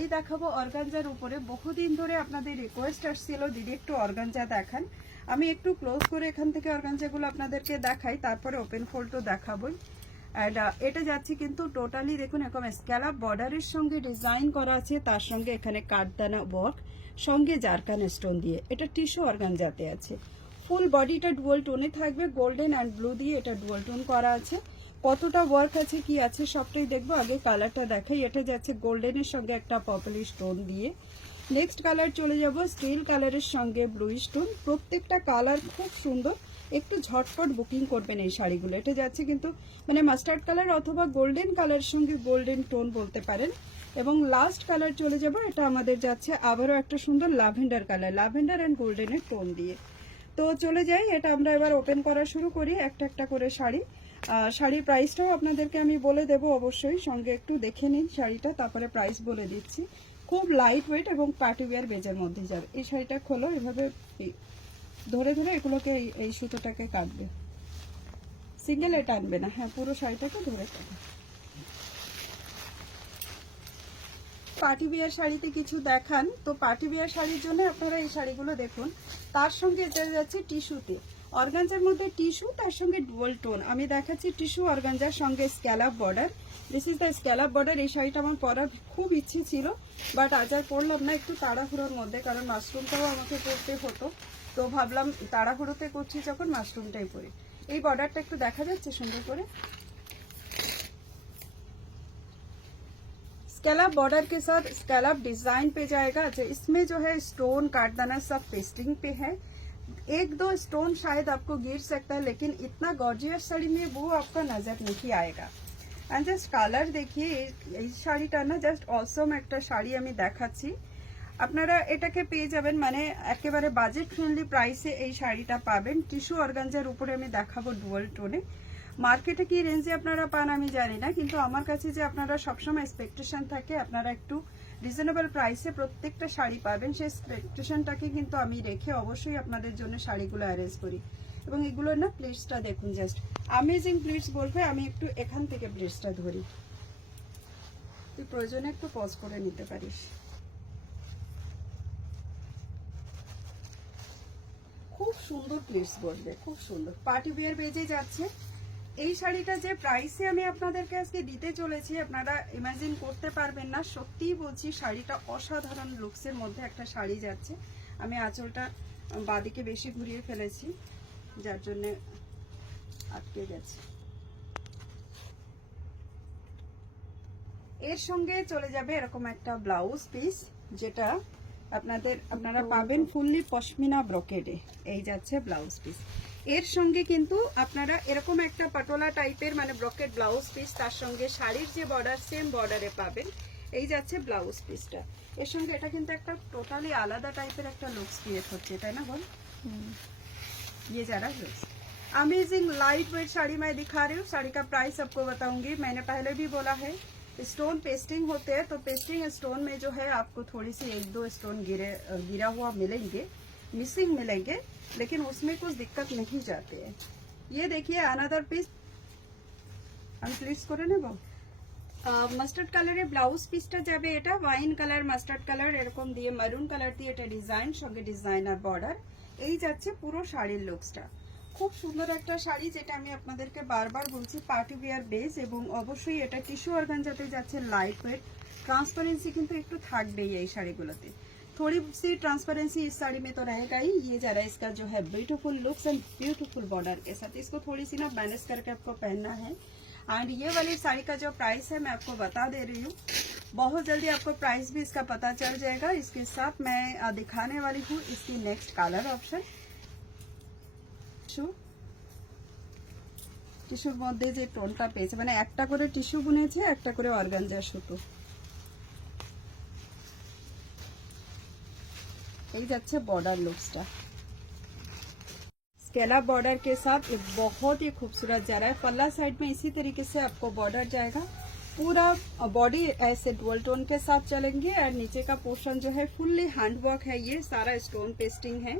শাড়ি দেখাবো অর্গানজার উপরে। বহুদিন ধরে আপনাদের রিকোয়েস্ট আসছিল দিদি একটু অর্গানজা দেখান। আমি একটু ক্লোজ করে এখান থেকে অর্গানজাগুলো আপনাদেরকে দেখাই, তারপরে ওপেন ফোল্ডও দেখাবোই। অ্যান্ড এটা যাচ্ছে কিন্তু টোটালি দেখুন এরকম স্ক্যালাপ বর্ডারের সঙ্গে ডিজাইন করা আছে, তার সঙ্গে এখানে কাঠদানা ওয়ার্ক, সঙ্গে জারকান স্টোন দিয়ে। এটা টিস্যু অর্গানজাতে আছে। ফুল বডিটা ডুয়াল টোনে থাকবে, গোল্ডেন অ্যান্ড ব্লু দিয়ে এটা ডুয়াল টোন করা আছে। কতটা ওয়ার্ক আছে কি আছে সবটাই দেখবো, আগে কালারটা দেখাই। এটা যাচ্ছে গোল্ডেনের সঙ্গে একটা পার্পলিশ টোন দিয়ে। নেক্সট কালার চলে যাব স্টিল কালারের সঙ্গে ব্লুইশ টোন। প্রত্যেকটা কালার খুব সুন্দর, একটু ঝটপট বুকিং করবেন এই শাড়িগুলো। এটা যাচ্ছে কিন্তু মানে মাস্টার্ড কালার অথবা গোল্ডেন কালারের সঙ্গে গোল্ডেন টোন বলতে পারেন। এবং লাস্ট কালার চলে যাব, এটা আমাদের যাচ্ছে আবারও একটা সুন্দর ল্যাভেন্ডার কালার, ল্যাভেন্ডার অ্যান্ড গোল্ডেনের টোন দিয়ে। তো চলে যাই, এটা আমরা এবার ওপেন করা শুরু করি একটা একটা করে শাড়ি। শাড়ির প্রাইসটাও আপনাদেরকে আমি বলে দেব অবশ্যই, সঙ্গে একটু দেখে নিন শাড়িটা, তারপরে প্রাইস বলে দিচ্ছি। খুব লাইট ওয়েট এবং পার্টি ওয়্যার বেজের মধ্যে যাবে। এই শাড়িটা খোলো, এভাবে ধরে ধরে এগুলোকে এই সুতোটাকে কাটবে, সিঙ্গেল এটা আনবে না, হ্যাঁ পুরো শাড়িটাকে ধরে কাটবে। পার্টি বিয়ার শাড়িতে কিছু দেখান, তো পার্টি বিয়ার শাড়ির জন্য আপনারা এই শাড়িগুলো দেখুন। তার সঙ্গে এটা যাচ্ছে টিস্যুতে, অর্গানজার মধ্যে টিস্যু, তার সঙ্গে ডুয়াল টোন। আমি দেখাচ্ছি টিস্যু অর্গানজার সঙ্গে scallop border. This is the scallop border. এই শাড়িটা আমার পরার খুব ইচ্ছে ছিল, বাট আজ আর পরলাম না, একটু তাড়াহুড়োর মধ্যে, কারণ মাশরুমটাও আমাকে পরতে হতো। তো ভাবলাম তাড়াহুড়োতে করছি যখন মাশরুমটাই পরি। এই বর্ডারটা একটু দেখা যাচ্ছে সুন্দর করে, स्कैलप बॉर्डर के साथ स्कैलप डिजाइन पे जाएगा। अच्छा, इसमें जो है स्टोन काटदाना सब पेस्टिंग पे है। एक दो स्टोन शायद आपको गिर सकता है, लेकिन इतना गॉर्जियस साड़ी में वो आपका नजर नहीं आएगा। एंड जस्ट कालर देखिए, এই শাড়িটা না জাস্ট অসম একটা শাড়ি আমি দেখাচ্ছি। আপনারা এটাকে পেয়ে যাবেন মানে একেবারে বাজেট ফ্রেন্ডলি প্রাইসে এই শাড়িটা পাবেন। টিস্যু অর্গানজার উপরে আমি দেখাবো ডুয়াল টোনে। মার্কেটে কি রেঞ্জে আপনারা পান আমি জানি না, কিন্তু আমার কাছে যে আপনারা সবসময় এক্সপেকটেশন থাকে আপনারা একটু রিজনেবল প্রাইসে প্রত্যেকটা শাড়ি পাবেন, সেই এক্সপেকটেশনটাকে কিন্তু আমি রেখে অবশ্যই আপনাদের জন্য শাড়িগুলো অ্যারেঞ্জ করি। এবং এগুলোর না প্লিটসটা দেখুন, জাস্ট অ্যামেজিং প্লিটস বলবে। আমি একটু এখান থেকে প্লিটসটা ধরি, তুই প্রয়োজনে একটু পজ করে নিতে পারিস। খুব সুন্দর প্লিটস বলবে, খুব সুন্দর পার্টি ওয়্যার বেজে যাচ্ছে। এই শাড়িটা যে প্রাইসে আমি আপনাদেরকে আজকে দিতে চলেছি আপনারা ইমাজিন করতে পারবেন না। সত্যিই বলছি শাড়িটা অসাধারণ লুকসের মধ্যে একটা শাড়ি যাচ্ছে। আমি আঁচলটা বাদিকে বেশি ঘুরিয়ে ফেলেছি, যার জন্য আটকে গেছে। এর সঙ্গে চলে যাবে এরকম একটা ব্লাউজ পিস, যেটা আপনারা পাবেন ফুললি পশমিনা ব্রোকেডে। এই যাচ্ছে ব্লাউজ পিস। এর সঙ্গে কিন্তু আপনারা এরকম একটা পাটোলা টাইপের মানে ব্রকেট ব্লাউজ পিস, তার সঙ্গে শাড়ির যে বর্ডার সেম বর্ডারে পাবেন। এই যাচ্ছে ব্লাউজ পিসটা। এর সঙ্গে এটা কিন্তু একটা টোটালি আলাদা টাইপের একটা লুকস ক্রিয়েট হচ্ছে, তাই না বল? ये जरा looks amazing light weight sari मैं दिखा रही हूँ। साड़ी का प्राइस आपको बताऊंगी, मैंने पहले भी बोला है। स्टोन पेस्टिंग होते हैं, तो पेस्टिंग स्टोन में जो है आपको थोड़ी सी एक दो स्टोन गिरा हुआ मिलेंगे, मिसिंग मिलेंगे, लेकिन उसमें कुछ दिक्कत नहीं जाते हैं। ये देखिए अनदर पीस, আমি প্লিজ করে নেব। মাস্টার্ড কালারের ব্লাউজ পিসটা যাবে, এটা ওয়াইন কালার মাস্টার্ড কালার এরকম দিয়ে মারুন কালার দিয়ে এটা ডিজাইন, সঙ্গে ডিজাইনার বর্ডার। এই যাচ্ছে পুরো শাড়ির লুকসটা। খুব সুন্দর একটা শাড়ি, যেটা আমি আপনাদেরকে বারবার বলছি পার্টি ওয়্যার বেস, এবং অবশ্যই এটা টিস্যু অর্গানজাতে যাচ্ছে, লাইট ওয়েট। ट्रांसपेरेंसी কিন্তু একটু থাকবেই এই শাড়িগুলোতে। थोड़ी सी ट्रांसपेरेंसी इस साड़ी में तो रहेगा ही। ये जरा इसका जो है beautiful looks and beautiful border के साथ इसको थोड़ी सी ना बैलेंस करके आपको पहनना है। एंड ये वाली साड़ी का जो प्राइस है मैं आपको बता दे रही हूँ, बहुत जल्दी आपको प्राइस भी इसका पता चल जाएगा। इसके साथ मैं दिखाने वाली हूँ इसकी नेक्स्ट कलर ऑप्शन। টিস্যুর মধ্যে যে টোনটা পেয়েছে মানে একটা করে টিস্যু বুনেছে, একটা করে অর্গানজা সুতো। এই যাচ্ছে বর্ডার লুকসটা, स्केलप बॉर्डर के साथ एक बहुत ही खूबसूरत जा रहा है। पल्ला साइड में इसी तरीके से आपको बॉर्डर जाएगा, पूरा बॉडी ऐसे डुअल टोन के साथ चलेंगे। और नीचे का पोर्शन जो है फुल्ली हैंड वर्क है, ये सारा स्टोन पेस्टिंग है।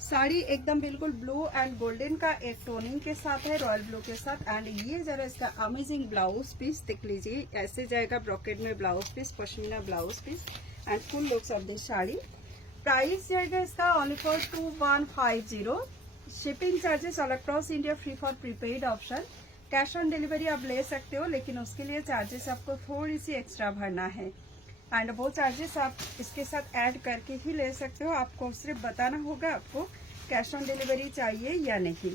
साड़ी एकदम बिल्कुल ब्लू एंड गोल्डन का एक टोनिंग के साथ है, रॉयल ब्लू के साथ। एंड ये जरा इसका अमेजिंग ब्लाउज पीस देख लीजिए, ऐसे जाएगा ब्रॉकेट में blouse piece, pashmina blouse piece and full looks of this sari. Price जाएगा इसका only for 2150। Shipping charges all across India free for prepaid option. Cash on delivery आप ले सकते हो, लेकिन उसके लिए चार्जेस आपको थोड़ी सी एक्स्ट्रा भरना है एंड वो चार्जेस आप इसके साथ ऐड करके ही ले सकते हो। आपको सिर्फ बताना होगा आपको कैश ऑन डिलीवरी चाहिए या नहीं।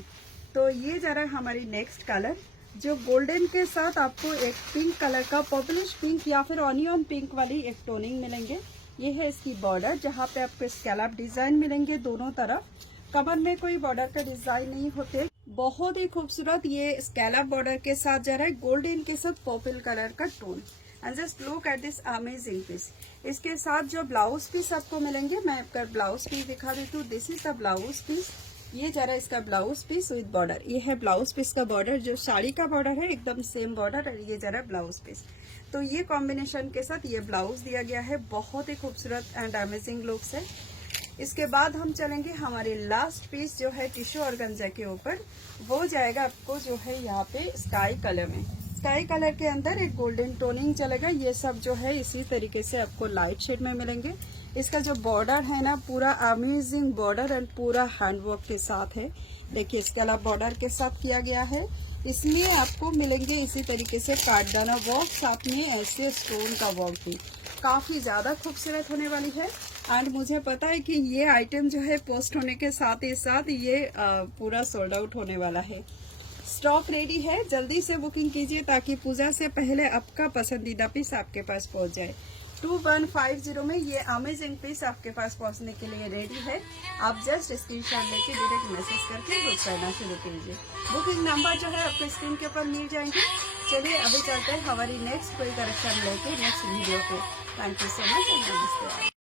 तो ये जरा हमारी नेक्स्ट कलर, जो गोल्डन के साथ आपको एक पिंक कलर का, पर्पलिश पिंक या फिर ऑनियन पिंक वाली एक टोनिंग मिलेंगे। ये है इसकी बॉर्डर, जहाँ पे आपको स्कैलप डिजाइन मिलेंगे दोनों तरफ। कमर में कोई बॉर्डर का डिजाइन नहीं होते, बहुत ही खूबसूरत ये स्कैलप बॉर्डर के साथ जा रहा है, गोल्डन के साथ पर्पल कलर का tone. And just look at this amazing piece. इसके साथ जो ब्लाउज पीस आपको मिलेंगे, मैं आपका ब्लाउज पीस दिखा देती हूँ। This is the blouse piece. ये जरा इसका ब्लाउज पीस विद बॉर्डर, ये है ब्लाउज पीस का बॉर्डर, जो साड़ी का बॉर्डर है एकदम सेम बॉर्डर। और ये जरा ब्लाउज पीस, तो ये कॉम्बिनेशन के साथ ये ब्लाउज दिया गया है, बहुत ही खूबसूरत एंड अमेजिंग लुक्स है। इसके बाद हम चलेंगे हमारे लास्ट पीस जो है टिश्यू ऑर्गेन्जा के ऊपर। वो जाएगा आपको जो है यहाँ पे स्काई कलर में, स्काई कलर के अंदर एक गोल्डन टोनिंग चलेगा। ये सब जो है इसी तरीके से आपको लाइट शेड में मिलेंगे। इसका जो बॉर्डर है ना, पूरा अमेजिंग बॉर्डर एंड पूरा हैंडवर्क के साथ है। देखिए इसके अलावा बॉर्डर के साथ किया गया है। इसमें आपको मिलेंगे इसी तरीके से कार्डाना वर्क, साथ में ऐसे स्टोन का वर्क भी काफी ज्यादा खूबसूरत होने वाली है। एंड मुझे पता है कि ये आइटम जो है पोस्ट होने के साथ ही साथ ये पूरा सोल्ड आउट होने वाला है। स्टॉक रेडी है, जल्दी से बुकिंग कीजिए ताकि पूजा से पहले आपका पसंदीदा पीस आपके पास पहुंच जाए। 2150 में ये अमेजिंग पीस आपके पास पहुंचने के लिए रेडी है। आप जस्ट स्क्रीनशॉट लेके डायरेक्ट मैसेज करके बुक करना शुरू कीजिए। बुकिंग नंबर जो है आपको स्क्रीन के ऊपर मिल जाएंगे। चलिए अभी चलते हैं हमारी नेक्स्ट कोई कलेक्शन लेके नेक्स्ट वीडियो पे। Thank you so much and नमस्ते।